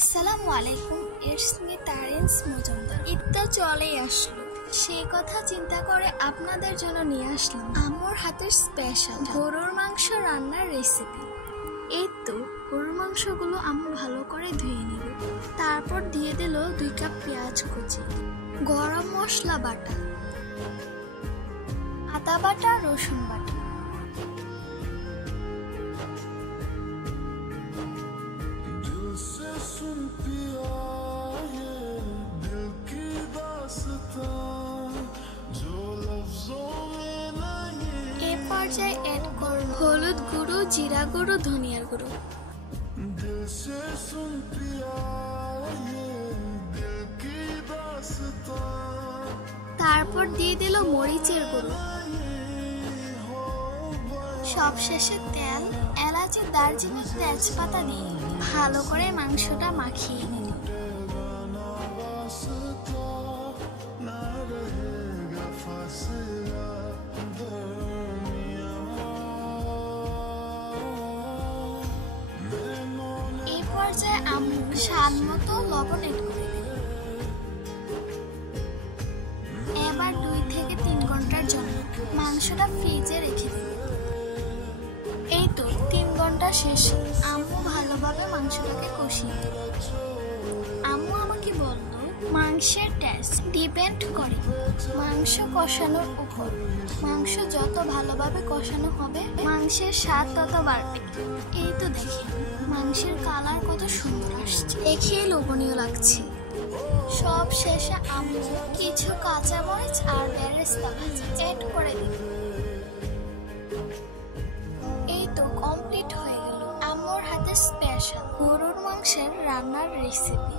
আসসালামু আলাইকুম, it's me তারিন্স Majumdar. Eid তো চলেই আসলো, সেই কথা চিন্তা করে আপনাদের জন্য নিয়ে আসলাম আম্মুর হাতের স্পেশাল গরুর মাংস রান্নার রেসিপি। এই তো গরুর মাংসগুলো আম্মু ভালো করে ধুয়ে নিল, তারপর দিয়ে দিল 2 কাপ পেঁয়াজ কুচি, গরম মশলা বাটা, আদা বাটা, রসুন বাটা, এ পর্যায়ে অ্যাড করুন হলুদ গুঁড়ো, জিরা গুঁড়ো, ধনিয়ার গুঁড়ো। তারপর দিয়ে দিল মরিচের গুঁড়ো, সবশেষে তেল, এলাচি, দারচিনি, তেজপাতা দিয়ে ভালো করে মাংসটা মাখিয়ে নিন। এই পর্যায়ে আম্মু স্বাদ মতো লবণ এড করে দিল। এবার 2 থেকে 3 ঘন্টার জন্য মাংসটা ফ্রিজে রেখে দিল। এই তো 3 ঘন্টা শেষে আম্মু ভালোভাবে মাংসটাকে কষিয়ে দিল। আম্মু আমাকে বলল, মাংসের টেস্ট ডিপেন্ড করে মাংস কষানোর উপর। মাংস যত ভালোভাবে কষানো হবে মাংসের স্বাদ তত বাড়বে। এই তো দেখেন মাংসের কালার কত সুন্দর আসছে, দেখে লোভনীয় লাগছে। সব শেষে আম্মু কিছু কাঁচামরিচ আর বেরেস্তা ভাজা এড করে দিল। এই তো কমপ্লিট হয়ে গেল আম্মুর হাতে স্পেশাল গরুর মাংসের রান্নার রেসিপি।